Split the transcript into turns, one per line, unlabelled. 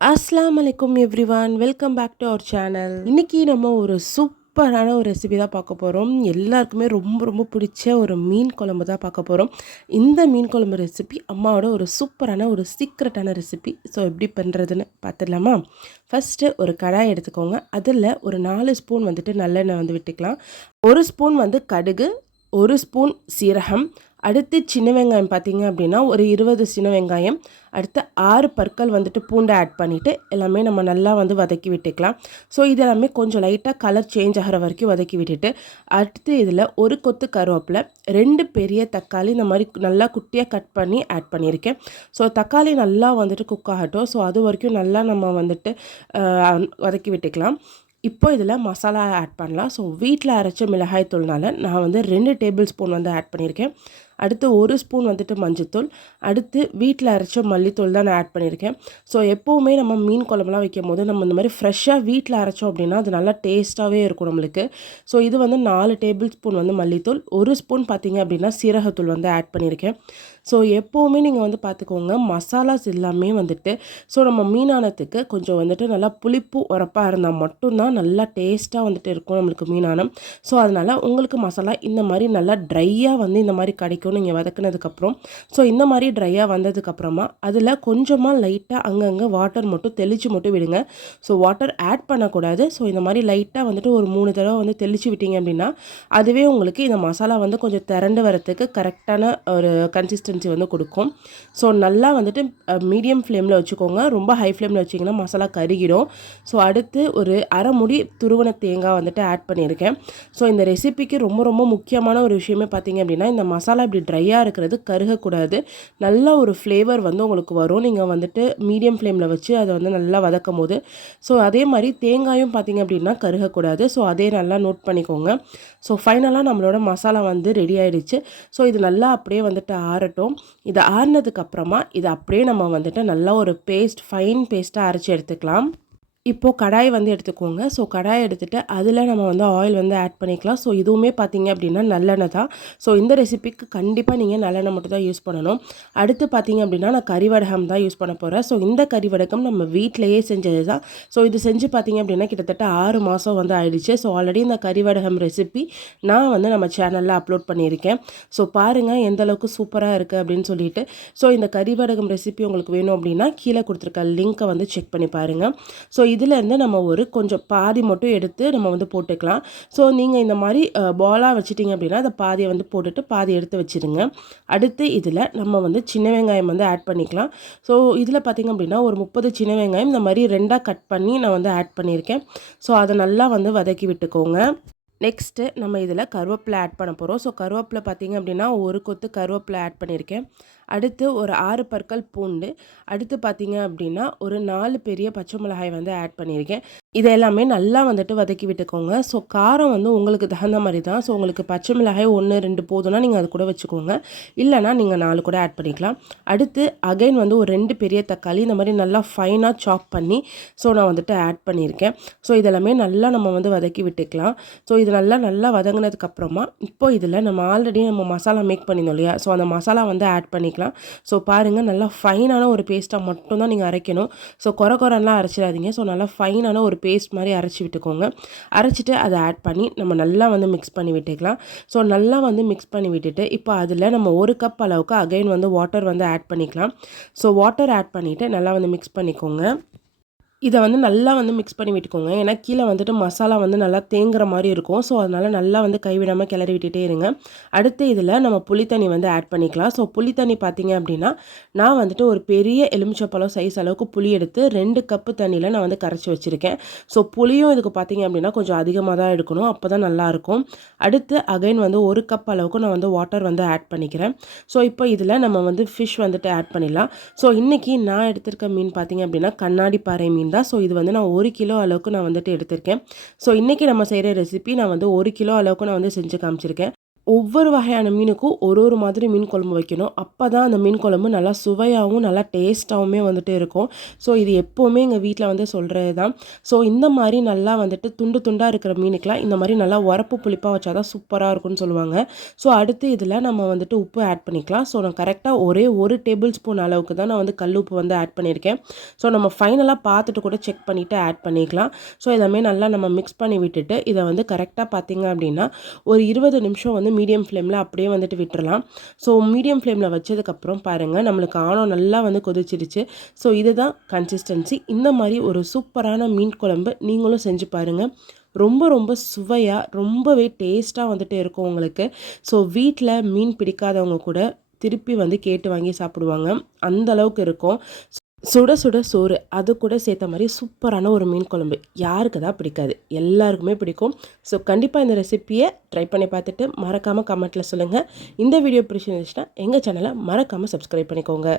அஸ்லாம் வலைக்கும் one welcome back to our channel இன்னைக்கு நம்ம ஒரு சூப்பரான ஒரு ரெசிபி தான் பார்க்க போகிறோம் எல்லாருக்குமே ரொம்ப ரொம்ப பிடிச்ச ஒரு மீன் குழம்பு தான் பார்க்க போகிறோம் இந்த மீன் குழம்பு ரெசிபி அம்மாவோட ஒரு சூப்பரான ஒரு சீக்ரெட்டான ரெசிபி ஸோ எப்படி பண்ணுறதுன்னு பார்த்துடலாமா? ஃபஸ்ட்டு ஒரு கடாய் எடுத்துக்கோங்க. அதில் ஒரு நாலு ஸ்பூன் வந்துட்டு நல்லெண்ணெய் வந்து விட்டுக்கலாம். ஒரு ஸ்பூன் வந்து கடுகு ஒரு ஸ்பூன் சீரகம் அடுத்து சின்ன வெங்காயம் பார்த்தீங்க அப்படின்னா ஒரு இருபது சின்ன வெங்காயம் அடுத்து ஆறு பற்கள் வந்துட்டு பூண்டை ஆட் பண்ணிவிட்டு எல்லாமே நம்ம நல்லா வந்து வதக்கி விட்டுக்கலாம். ஸோ இது எல்லாமே கொஞ்சம் லைட்டாக கலர் சேஞ்ச் ஆகிற வரைக்கும் வதக்கி விட்டுட்டு அடுத்து இதில் ஒரு கொத்து கருவேப்பில் ரெண்டு பெரிய தக்காளி இந்த மாதிரி நல்லா குட்டியாக கட் பண்ணி ஆட் பண்ணியிருக்கேன். ஸோ தக்காளி நல்லா வந்துட்டு குக் ஆகட்டும். ஸோ அது வரைக்கும் நல்லா நம்ம வந்துட்டு வதக்கி விட்டுக்கலாம். இப்போ இதில் மசாலா ஆட் பண்ணலாம். ஸோ வீட்டில் அரைச்ச மிளகாய் தூள்னால நான் வந்து ரெண்டு டேபிள் ஸ்பூன் வந்து ஆட் பண்ணியிருக்கேன். அடுத்து ஒரு ஸ்பூன் வந்துட்டு மஞ்சத்தூள். அடுத்து வீட்டில் அரைச்ச மல்லித்தூள் தான் நான் ஆட் பண்ணியிருக்கேன். ஸோ எப்போவுமே நம்ம மீன் குழம்புலாம் வைக்கும் போது நம்ம இந்த மாதிரி ஃப்ரெஷ்ஷாக வீட்டில் அரைச்சோம் அப்படின்னா அது நல்லா டேஸ்ட்டாகவே இருக்கும் நம்மளுக்கு. ஸோ இது வந்து நாலு டேபிள் ஸ்பூன் வந்து மல்லித்தூள் ஒரு ஸ்பூன் பார்த்திங்க அப்படின்னா சீரகத்தூள் வந்து ஆட் பண்ணியிருக்கேன். ஸோ எப்போவுமே நீங்கள் வந்து பார்த்துக்கோங்க மசாலாஸ் எல்லாமே வந்துட்டு ஸோ நம்ம மீனானத்துக்கு கொஞ்சம் வந்துட்டு நல்லா புளிப்பு உரப்பாக இருந்தால் மட்டும்தான் நல்லா டேஸ்ட்டாக வந்துட்டு இருக்கும் நம்மளுக்கு மீனானம் ஸோ அதனால் உங்களுக்கு மசாலா இந்த மாதிரி நல்லா ட்ரையாக வந்து இந்த மாதிரி கிடைக்கும் வரைக்கும் நீங்கள் வதக்குனதுக்கப்புறம் ஸோ இந்த மாதிரி ட்ரையாக வந்ததுக்கப்புறமா அதில் கொஞ்சமாக லைட்டாக அங்கங்கே வாட்டர் மட்டும் தெளித்து மட்டும் விடுங்க. ஸோ வாட்டர் ஆட் பண்ணக்கூடாது. ஸோ இந்த மாதிரி லைட்டாக வந்துட்டு ஒரு மூணு தடவை வந்து தெளித்து விட்டீங்க அப்படின்னா அதுவே உங்களுக்கு இந்த மசாலா வந்து கொஞ்சம் திரண்டு வரத்துக்கு கரெக்டான ஒரு கன்சிஸ்டன்சி வந்து கொடுக்கும். ஸோ நல்லா வந்துட்டு மீடியம் ஃப்ளேமில் வச்சுக்கோங்க. ரொம்ப ஹை ஃப்ளேமில் வச்சிங்கன்னா மசாலா கருகிடும். ஸோ அடுத்து ஒரு அரை முடி துருவன தேங்காய் வந்துட்டு ஆட் பண்ணியிருக்கேன். ஸோ இந்த ரெசிபிக்கு ரொம்ப ரொம்ப முக்கியமான ஒரு விஷயமே பார்த்தீங்க அப்படின்னா இந்த மசாலா இப்படி அப்படி ட்ரையாக இருக்கிறது கருகக்கூடாது. நல்ல ஒரு ஃப்ளேவர் வந்து உங்களுக்கு வரும். நீங்கள் வந்துட்டு மீடியம் ஃப்ளேமில் வச்சு அதை வந்து நல்லா வதக்கும் போது ஸோ அதே மாதிரி தேங்காயும் பார்த்திங்க அப்படின்னா கருகக்கூடாது. ஸோ அதே நல்லா நோட் பண்ணிக்கோங்க. ஸோ ஃபைனலாக நம்மளோட மசாலா வந்து ரெடி ஆகிடுச்சு ஸோ இது நல்லா அப்படியே வந்துட்டு ஆறட்டும். இது ஆறினதுக்கப்புறமா இதை அப்படியே நம்ம வந்துட்டு நல்லா ஒரு பேஸ்ட் ஃபைன் பேஸ்ட்டாக அரைச்சி எடுத்துக்கலாம். இப்போது கடாய் வந்து எடுத்துக்கோங்க. ஸோ கடாய் எடுத்துகிட்டு அதில் நம்ம வந்து ஆயில் வந்து ஆட் பண்ணிக்கலாம். ஸோ இதுவுமே பார்த்தீங்க அப்படின்னா நல்லெண்ணெய் தான். ஸோ இந்த ரெசிபிக்கு கண்டிப்பாக நீங்கள் நல்லெண்ணெய் மட்டும் தான் யூஸ் பண்ணணும். அடுத்து பார்த்தீங்க அப்படின்னா நான் கறிவடகம் தான் யூஸ் பண்ண போகிறேன் ஸோ இந்த கறிவடகம் நம்ம வீட்டிலையே செஞ்சது தான். ஸோ இது செஞ்சு பார்த்தீங்க அப்படின்னா கிட்டத்தட்ட ஆறு மாதம் வந்து ஆயிடுச்சு. ஸோ ஆல்ரெடி இந்த கறிவடகம் ரெசிபி நான் வந்து நம்ம சேனலில் அப்லோட் பண்ணியிருக்கேன். ஸோ பாருங்கள் எந்த அளவுக்கு சூப்பராக இருக்குது அப்படின்னு சொல்லிட்டு. ஸோ இந்த கறிவடகம் ரெசிபி உங்களுக்கு வேணும் அப்படின்னா கீழே கொடுத்துருக்க லிங்க்கை வந்து செக் பண்ணி பாருங்கள் ஸோ இதிலேருந்து நம்ம ஒரு கொஞ்சம் பாதி மட்டும் எடுத்து நம்ம வந்து போட்டுக்கலாம். ஸோ நீங்கள் இந்த மாதிரி பாலாக வச்சிட்டிங்க அப்படின்னா அதை பாதியை வந்து போட்டுட்டு பாதி எடுத்து வச்சுருங்க. அடுத்து இதில் நம்ம வந்து சின்ன வெங்காயம் வந்து ஆட் பண்ணிக்கலாம். ஸோ இதில் பார்த்திங்க அப்படின்னா ஒரு முப்பது சின்ன வெங்காயம் இந்த மாதிரி ரெண்டாக கட் பண்ணி நான் வந்து ஆட் பண்ணியிருக்கேன். ஸோ அதை நல்லா வந்து வதக்கி விட்டுக்கோங்க. நெக்ஸ்ட்டு நம்ம இதில் கருவேப்பிலை ஆட் பண்ண போகிறோம் ஸோ கருவேப்பிலை பார்த்திங்க அப்படின்னா ஒரு கொத்து கருவேப்பிலை ஆட் பண்ணியிருக்கேன். அடுத்து ஒரு ஆறு பற்கள் பூண்டு. அடுத்து பார்த்தீங்க அப்படின்னா ஒரு நாலு பெரிய பச்சை மிளகாய் வந்து ஆட் பண்ணியிருக்கேன். இதை எல்லாமே நல்லா வந்துட்டு வதக்கி விட்டுக்கோங்க. ஸோ காரம் வந்து உங்களுக்கு தகுந்த மாதிரி தான். ஸோ உங்களுக்கு பச்சை மிளகாய் ஒன்று ரெண்டு போதும்னா நீங்கள் அது கூட வச்சுக்கோங்க. இல்லைனா நீங்கள் நாலு கூட ஆட் பண்ணிக்கலாம். அடுத்து அகைன் வந்து ஒரு ரெண்டு பெரிய தக்காளி இந்த மாதிரி நல்லா ஃபைனாக சாப் பண்ணி ஸோ நான் வந்துட்டு ஆட் பண்ணியிருக்கேன். ஸோ இதெல்லாமே நல்லா நம்ம வந்து வதக்கி விட்டுக்கலாம். ஸோ இது நல்லா நல்லா வதங்கினதுக்கப்புறமா இப்போ இதில் நம்ம ஆல்ரெடி நம்ம மசாலா மேக் பண்ணியிருந்தோம் இல்லையா? ஸோ அந்த மசாலா வந்து ஆட் பண்ணிக்கலாம். ஸோ பாருங்கள் நல்லா ஃபைனான ஒரு பேஸ்ட்டாக மட்டும்தான் நீங்கள் அரைக்கணும். ஸோ குறை குறைலாம் அரைச்சிடாதீங்க. ஸோ நல்லா ஃபைனான ஒரு பேஸ்ட் மாதிரி அரைச்சி விட்டுக்கோங்க. அரைச்சிட்டு அதை ஆட் பண்ணி நம்ம நல்லா வந்து மிக்ஸ் பண்ணி விட்டுக்கலாம். ஸோ நல்லா வந்து மிக்ஸ் பண்ணி விட்டுட்டு இப்போ அதில் நம்ம ஒரு கப் அளவுக்கு அகைன் வந்து வாட்டர் வந்து ஆட் பண்ணிக்கலாம். ஸோ வாட்டர் ஆட் பண்ணிவிட்டு நல்லா வந்து மிக்ஸ் பண்ணிக்கோங்க. இதை வந்து நல்லா வந்து மிக்ஸ் பண்ணி விட்டுக்கோங்க. ஏன்னா கீழே வந்துட்டு மசாலா வந்து நல்லா தேங்குற மாதிரி இருக்கும். ஸோ அதனால் நல்லா வந்து கைவிடாமல் கிளறி விட்டுட்டே இருங்க. அடுத்து இதில் நம்ம புளித்தண்ணி வந்து ஆட் பண்ணிக்கலாம். ஸோ புளித்தண்ணி பார்த்தீங்க அப்படின்னா நான் வந்துட்டு ஒரு பெரிய எலுமிச்சப்பழம் சைஸ் அளவுக்கு புளி எடுத்து ரெண்டு கப்பு தண்ணியில் நான் வந்து கரைச்சி வச்சுருக்கேன். ஸோ புளியும் இதுக்கு பார்த்தீங்க அப்படின்னா கொஞ்சம் அதிகமாக தான் எடுக்கணும். அப்போ தான் நல்லாயிருக்கும் அடுத்து அகைன் வந்து ஒரு கப் அளவுக்கு நான் வந்து வாட்டர் வந்து ஆட் பண்ணிக்கிறேன். ஸோ இப்போ இதில் நம்ம வந்து ஃபிஷ் வந்துட்டு ஆட் பண்ணிடலாம். ஸோ இன்றைக்கி நான் எடுத்திருக்க மீன் பார்த்தீங்க அப்படின்னா கண்ணாடி பாறை மீன். இருந்தால் ஸோ இது வந்து நான் ஒரு கிலோ அளவுக்கு நான் வந்துட்டு எடுத்திருக்கேன். ஸோ இன்றைக்கி நம்ம செய்கிற ரெசிபி நான் வந்து ஒரு கிலோ அளவுக்கு நான் வந்து செஞ்சு காமிச்சிருக்கேன். ஒவ்வொரு வகையான மீனுக்கும் ஒரு ஒரு மாதிரி மீன் குழம்பு வைக்கணும். அப்போ தான் அந்த மீன் குழம்பு நல்லா சுவையாகவும் நல்லா டேஸ்ட்டாகவுமே வந்துட்டு இருக்கும். ஸோ இது எப்போவுமே எங்கள் வீட்டில் வந்து சொல்கிறது தான் ஸோ இந்த மாதிரி நல்லா வந்துட்டு துண்டு துண்டாக இருக்கிற மீனுக்கெலாம் இந்த மாதிரி நல்லா உரப்பு புளிப்பாக வச்சா தான் சூப்பராக இருக்கும்னு சொல்லுவாங்க. ஸோ அடுத்து இதில் நம்ம வந்துட்டு உப்பு ஆட் பண்ணிக்கலாம். ஸோ நான் கரெக்டாக ஒரே ஒரு டேபிள் ஸ்பூன் அளவுக்கு தான் நான் வந்து கல் உப்பு வந்து ஆட் பண்ணியிருக்கேன். ஸோ நம்ம ஃபைனலாக பார்த்துட்டு கூட செக் பண்ணிவிட்டு ஆட் பண்ணிக்கலாம். ஸோ எல்லாமே நல்லா நம்ம மிக்ஸ் பண்ணி விட்டுட்டு இதை வந்து கரெக்டாக பார்த்திங்க அப்படின்னா ஒரு இருபது நிமிஷம் வந்து மீடியம் ஃப்ளேமில் அப்படியே வந்துட்டு விட்டுறலாம். ஸோ மீடியம் ஃப்ளேமில் வச்சதுக்கப்புறம் பாருங்கள் நம்மளுக்கு ஆணம் நல்லா வந்து கொதிச்சிருச்சு ஸோ இதுதான் கன்சிஸ்டன்சி இந்த மாதிரி ஒரு சூப்பரான மீன் குழம்பு நீங்களும் செஞ்சு பாருங்கள் ரொம்ப ரொம்ப சுவையாக ரொம்பவே டேஸ்ட்டாக வந்துட்டு இருக்கும் உங்களுக்கு. ஸோ வீட்டில் மீன் பிடிக்காதவங்க கூட திருப்பி வந்து கேட்டு வாங்கி சாப்பிடுவாங்க. அந்த அளவுக்கு இருக்கும். சுட சுட சோறு அது கூட சேர்த்த மாதிரி சூப்பரான ஒரு மீன் குழம்பு. யாருக்கு தான் பிடிக்காது. எல்லாருக்குமே பிடிக்கும். ஸோ கண்டிப்பாக இந்த ரெசிப்பியை ட்ரை பண்ணி பார்த்துட்டு மறக்காமல் கமெண்ட்டில் சொல்லுங்கள் இந்த வீடியோ பிடிச்சிருந்துச்சுன்னா எங்கள் சேனலை மறக்காமல் சப்ஸ்கிரைப் பண்ணிக்கோங்க.